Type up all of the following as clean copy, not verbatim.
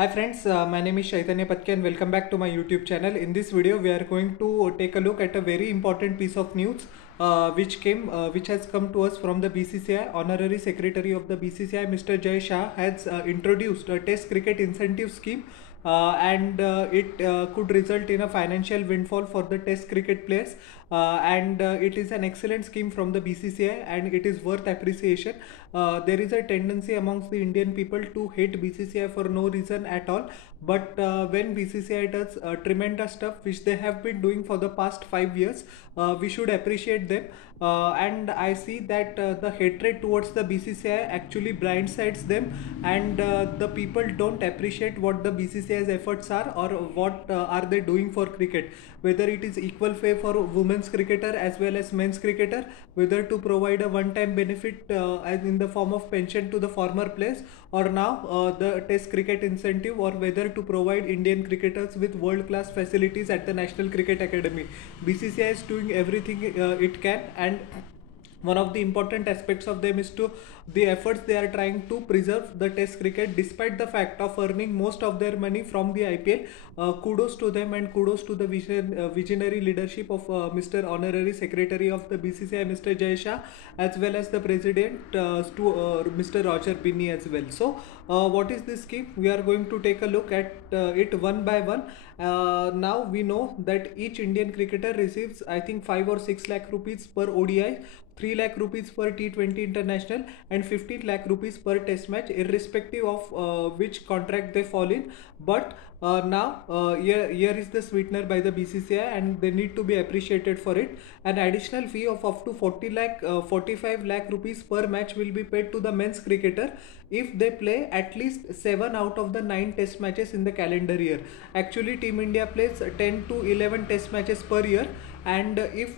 Hi friends, my name is Chaitanya Patke and welcome back to my YouTube channel. In this video, we are going to take a look at a very important piece of news which has come to us from the BCCI. Honorary Secretary of the BCCI, Mr. Jay Shah, has introduced a Test cricket incentive scheme, and it could result in a financial windfall for the Test cricket players. And it is an excellent scheme from the BCCI and it is worth appreciation. There is a tendency amongst the Indian people to hate BCCI for no reason at all, but when BCCI does tremendous stuff which they have been doing for the past 5 years, we should appreciate them. And I see that the hatred towards the BCCI actually blindsides them, and the people don't appreciate what the BCCI's efforts are or what are they doing for cricket, whether it is equal pay for women's cricketer as well as men's cricketer, whether to provide a one-time benefit as in the form of pension to the former players, or now the Test cricket incentive, or whether to provide Indian cricketers with world-class facilities at the National Cricket Academy. BCCI is doing everything it can, and one of the important aspects of them is to the efforts they are trying to preserve the Test cricket despite the fact of earning most of their money from the IPL. Kudos to them and kudos to the visionary leadership of Mr. Honorary Secretary of the BCCI, Mr. Jay Shah, as well as the President, Mr. Roger Binney as well. So what is this scheme? We are going to take a look at it one by one. Now we know that each Indian cricketer receives, I think, 5 or 6 lakh rupees per ODI, 3 lakh rupees per T20 international, and 15 lakh rupees per test match, irrespective of which contract they fall in. But here is the sweetener by the BCCI, and they need to be appreciated for it. An additional fee of up to 45 lakh rupees per match will be paid to the men's cricketer if they play at least 7 out of the 9 test matches in the calendar year. Actually, Team India plays 10 to 11 test matches per year, and if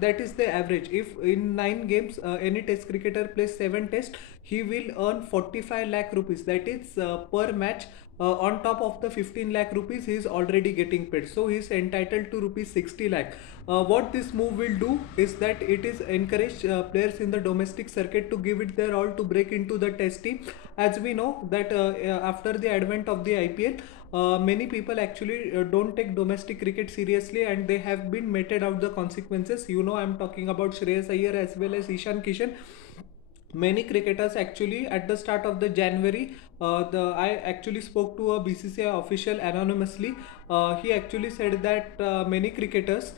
that is the average, if in 9 games any test cricketer plays 7 tests, he will earn 45 lakh rupees, that is per match. On top of the 15 lakh rupees he is already getting paid, so he is entitled to rupees 60 lakh. What this move will do is that it is encourage players in the domestic circuit to give it their all to break into the test team. As we know that after the advent of the IPL, many people actually don't take domestic cricket seriously, and they have been meted out the consequences. You know, I'm talking about Shreyas Iyer as well as Ishan Kishan. Many cricketers actually at the start of the January, I actually spoke to a BCCI official anonymously. He actually said that many cricketers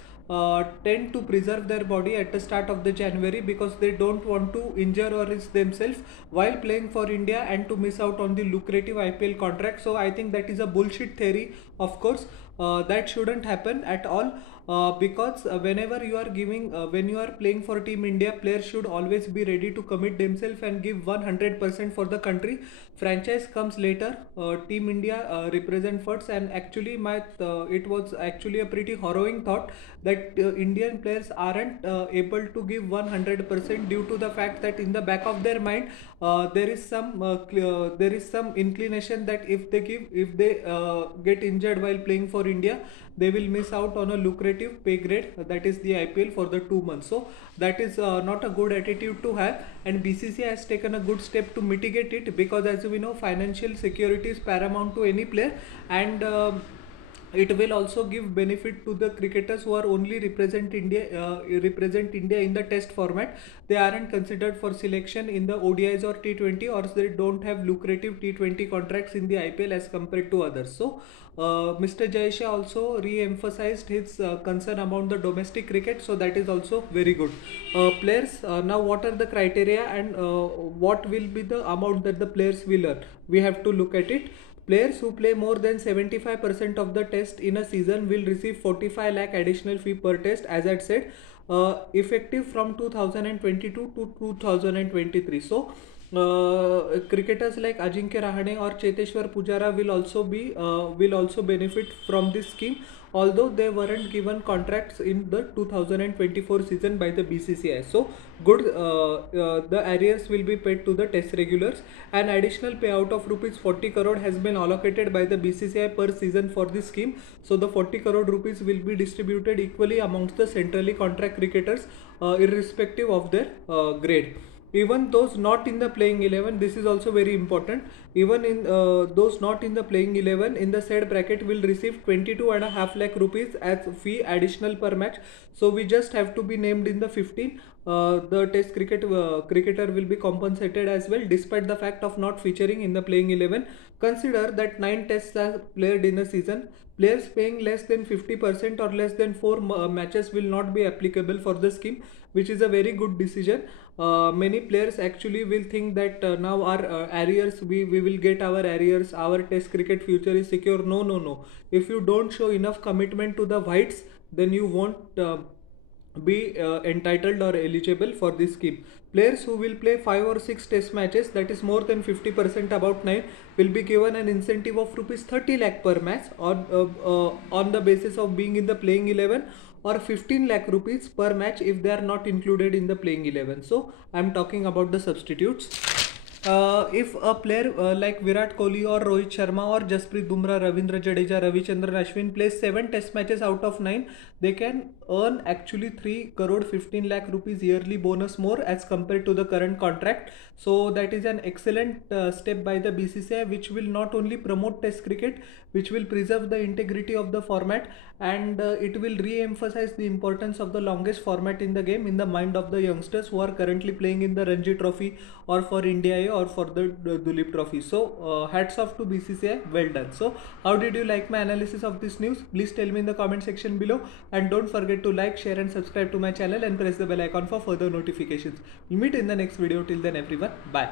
tend to preserve their body at the start of the January because they don't want to injure or risk themselves while playing for India and to miss out on the lucrative IPL contract. So I think that is a bullshit theory. Of course, that shouldn't happen at all. Because whenever you are when you are playing for Team India, players should always be ready to commit themselves and give 100% for the country. Franchise comes later. Team India represent first, and actually it was actually a pretty harrowing thought that Indian players aren't able to give 100% due to the fact that in the back of their mind there is some inclination that if they get injured while playing for India, they will miss out on a lucrative pay grade, that is the IPL, for the 2 months. So that is not a good attitude to have, and BCCI has taken a good step to mitigate it, because as we know, financial security is paramount to any player, and it will also give benefit to the cricketers who are only represent India in the test format. They aren't considered for selection in the ODIs or T20, or they don't have lucrative T20 contracts in the IPL as compared to others. So Mr. Jay Shah also re-emphasized his concern about the domestic cricket, so that is also very good. Players, now what are the criteria, and what will be the amount that the players will earn? We have to look at it. Players who play more than 75% of the test in a season will receive 45 lakh additional fee per test, as I said, effective from 2022 to 2023. So cricketers like Ajinkya Rahane or Cheteshwar Pujara will also benefit from this scheme, although they weren't given contracts in the 2024 season by the BCCI. So good, the arrears will be paid to the test regulars. An additional payout of rupees 40 crore has been allocated by the BCCI per season for this scheme. So the 40 crore rupees will be distributed equally amongst the centrally contract cricketers, irrespective of their grade. even those not in the playing 11, this is also very important. Even in those not in the playing 11 in the said bracket will receive 22.5 lakh rupees as fee additional per match. So we just have to be named in the 15. The test cricketer will be compensated as well, despite the fact of not featuring in the playing 11. Consider that 9 tests are played in a season. Players paying less than 50% or less than 4 matches will not be applicable for the scheme, which is a very good decision. Many players actually will think that now our arrears, we will get our arrears, our test cricket future is secure. No, no, no. If you don't show enough commitment to the whites, then you won't be entitled or eligible for this scheme. Players who will play 5 or 6 test matches, that is more than 50%, about 9, will be given an incentive of rupees 30 lakh per match on the basis of being in the playing 11, or 15 lakh rupees per match if they are not included in the playing 11. So I am talking about the substitutes. If a player like Virat Kohli or Rohit Sharma or Jasprit Bumrah, Ravindra Jadeja, Ravichandran Ashwin plays 7 test matches out of 9, they can earn actually 3 crore 15 lakh rupees yearly bonus more as compared to the current contract. So that is an excellent step by the BCCI, which will not only promote test cricket, which will preserve the integrity of the format, and it will re-emphasize the importance of the longest format in the game in the mind of the youngsters who are currently playing in the Ranji Trophy or for India A or for the Duleep Trophy. So hats off to BCCI, well done. So how did you like my analysis of this news? Please tell me in the comment section below, and don't forget to like, share and subscribe to my channel and press the bell icon for further notifications. We'll meet in the next video. Till then everyone, bye.